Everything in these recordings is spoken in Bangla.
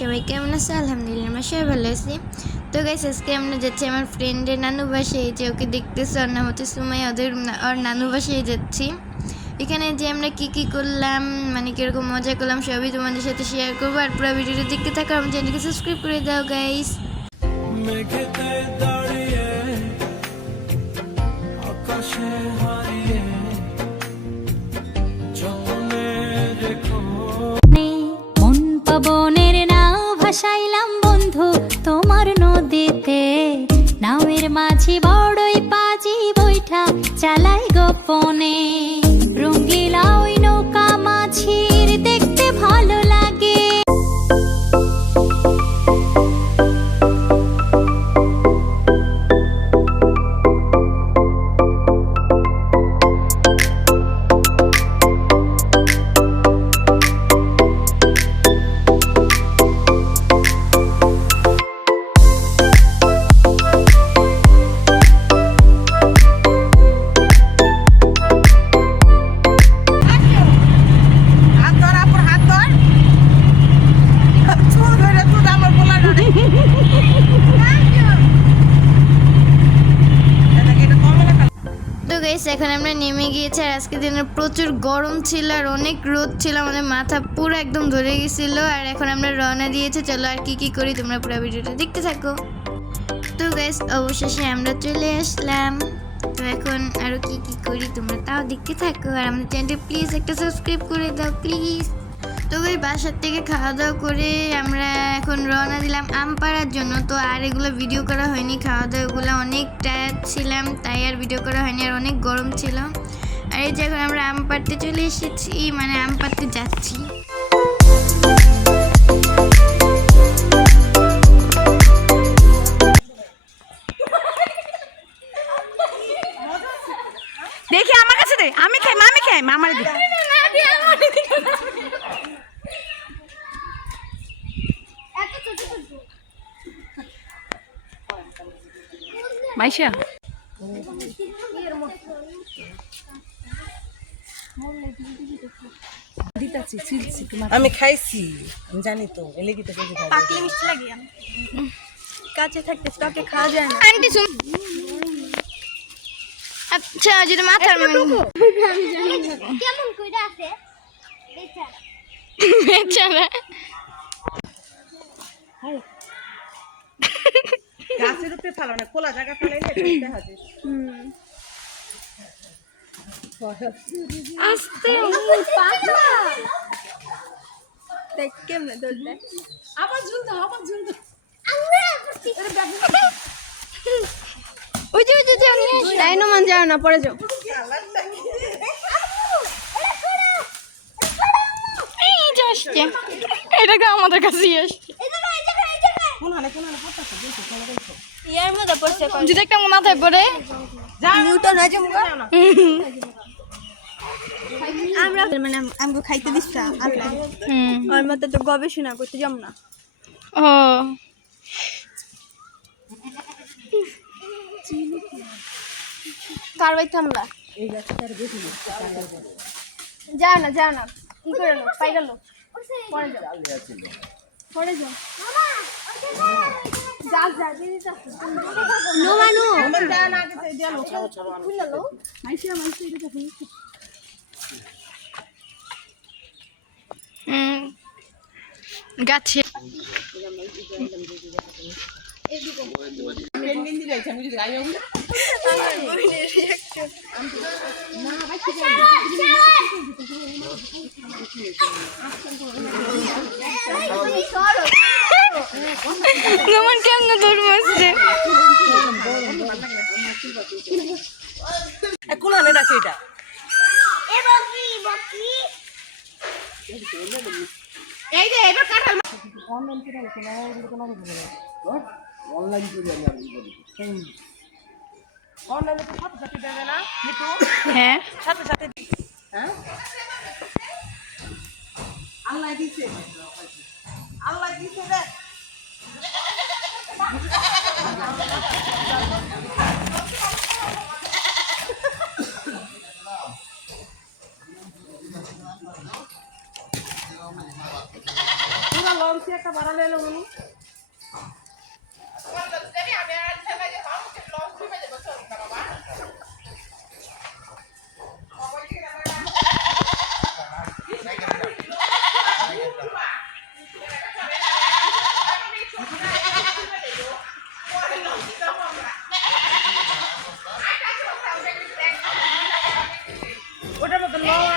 সবাই কেমন আছে? আলহামদুলিল্লাহ, আমরা সবাই ভালো আছি। তো গাইস আজকে আমরা যাচ্ছি আমার ফ্রেন্ডের নানু বাসায়, যে ওকে দেখতেছে, ওর নাম হচ্ছে সুমাই। ওদের ওর নানু বাসায় যাচ্ছি। এখানে যে আমরা কী কী করলাম মানে কীরকম মজা করলাম, সবই তোমাদের সাথে শেয়ার করব। আর পুরো ভিডিওটা দেখতে থাকো, আমার চ্যানেলকে সাবস্ক্রাইব করে দাও গাইস গোপনে নেমে গিয়েছি আর আজকে দিনে প্রচুর গরম ছিল আর অনেক রোদ ছিল, আমাদের মাথা পুরো একদম ধরে গেছিল আর এখন আমরা রওনা দিয়েছি। চলো আর কি কি করি, তোমরা পুরো ভিডিওটা দেখতে থাকো। তো গাইস অবশেষে আমরা চলে আসলাম। তো এখন আরও কি কি করি, তোমরা তাও দেখতে থাকো। আর আমাদের চ্যানেলটা প্লিজ একটা সাবস্ক্রাইব করে দাও প্লিজ তো ওই বাসার থেকে খাওয়া দাওয়া করে আমরা এখন রওনা দিলাম আম পাড়ার জন্য। তো আর এগুলো ভিডিও করা হয়নি খাওয়া দাওয়াগুলো অনেক টায়ার্ড ছিলাম, তাই আর ভিডিও করা হয়নি আর অনেক গরম ছিল। এই যে এখন আমরা আম পাড়তে চলে এসেছি মানে আম পাড়তে যাচ্ছি। দেখি আমার কাছে দে, আমি খাই মামি খাই মামার দে। মাইশা। আমি খাইছি আমি জানি তো এলে কি তো পাকলে মিষ্টি লাগে কাছে থাকতে স্টকে খাওয়া যায় না। আন্টি শুন। আচ্ছা যদি মাথার কেমন কইরা আছে? বেচারা। বেচারা। গাছের উপরে ফেলো না খোলা জায়গা ফেলাইলে দেখা যায় দেখ কেমনে দৌড় দেয় ওই যে ওই যে যে নিয়ে। তাই মান যাও না পরে যাও। যে এটাকে আমাদের কাছেই আসছে। ইয়ার মধ্যে পড়ছে যদি একটা আমার মাথায় পড়ে। নিউটন আছে মুগা আমরা মানে আমগো খাইতে দিচ্ছা আল্লাহ হুম। ওর মধ্যে তো গবেষণা করতে যাম না। ও। কার বাইতে আমরা? যাও না যাও না ই করে লো পাই গেল। পরে যাও। পরে যাও। যা যা দিদি যা নো মানু হুম গাছে। তোমার কেমন দৌড় মারছে? কোন আনে রাখে এটা? এই যে এবার কাঁঠাল অনলাইনে তো সাথে সাথে দেবে না মিটু হ্যাঁ। সাথে সাথে হ্যাঁ? আল্লাহ দিছে। আল্লাহ দিছে রে। পুরা লঞ্চে একটা বাড়ালে এলো উনি ওটার মতো লড়া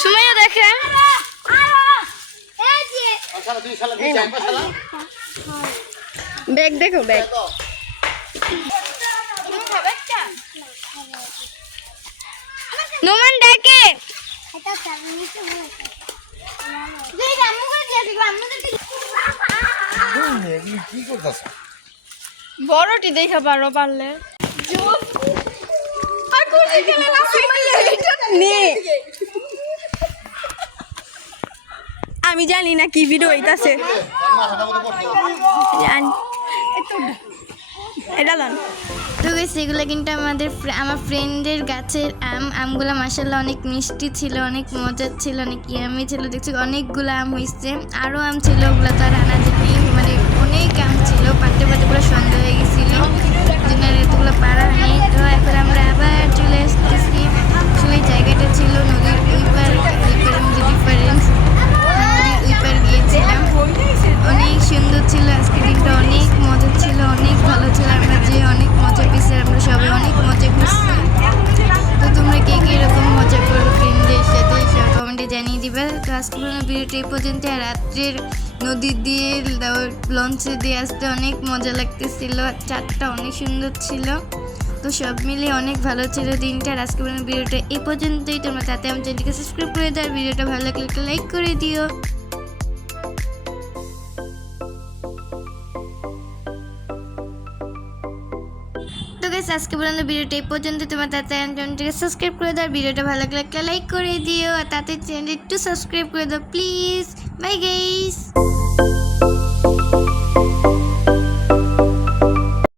সুমাইয়া দেখে সালা ব্যাগ দেখো ব্যাগ। বড়টি দেখা পারো পারলে। আমি জানি না কি ভিডিও মতো করছ জানি। এটা লন। তো এগুলো কিন্তু আমাদের আমার ফ্রেন্ডের গাছের আম। আমগুলো মাসাল্লাহ অনেক মিষ্টি ছিল, অনেক মজার ছিল, অনেক ইয়ামি ছিল। দেখছি অনেকগুলো আম হয়েছে আরও আম ছিল, ওগুলো তো আর আনা যায়নি। মানে অনেক আম ছিল পাতে পাতে পুরো সন্ধ্যা হয়ে গেছিল। এতগুলো পাড়া হয়নি তো এখন আমরা আবার চলে আসতেছি। তো জায়গাটা ছিল নদীর ওই পার, ওই পারের মধ্যে ডিফারেন্স ওই পার গিয়েছিলাম। অনেক সুন্দর ছিল। আজকে ভিডিওটি এই পর্যন্ত রাত্রের নদী দিয়ে লঞ্চে দিয়ে আসতে অনেক মজা লাগতেছিল। আর চারটা অনেক সুন্দর ছিল। তো সব মিলিয়ে অনেক ভালো ছিল দিনটা আজকে ভিডিওটা এই পর্যন্তই তোমরা তাতে আমার চ্যানেলটিকে সাবস্ক্রাইব করে দাও। ভিডিওটা ভালো লাগলে একটা লাইক করে দিও। তো গেছে আজকে পর্যন্ত ভিডিওটা এই পর্যন্ত। তোমার তাতে চ্যানেলটিকে সাবস্ক্রাইব করে দাও। ভিডিওটা ভালো লাগলে একটা লাইক করে দিও। আর তাতে চ্যানেলটি একটু সাবস্ক্রাইব করে দাও প্লিজ বাই গাইস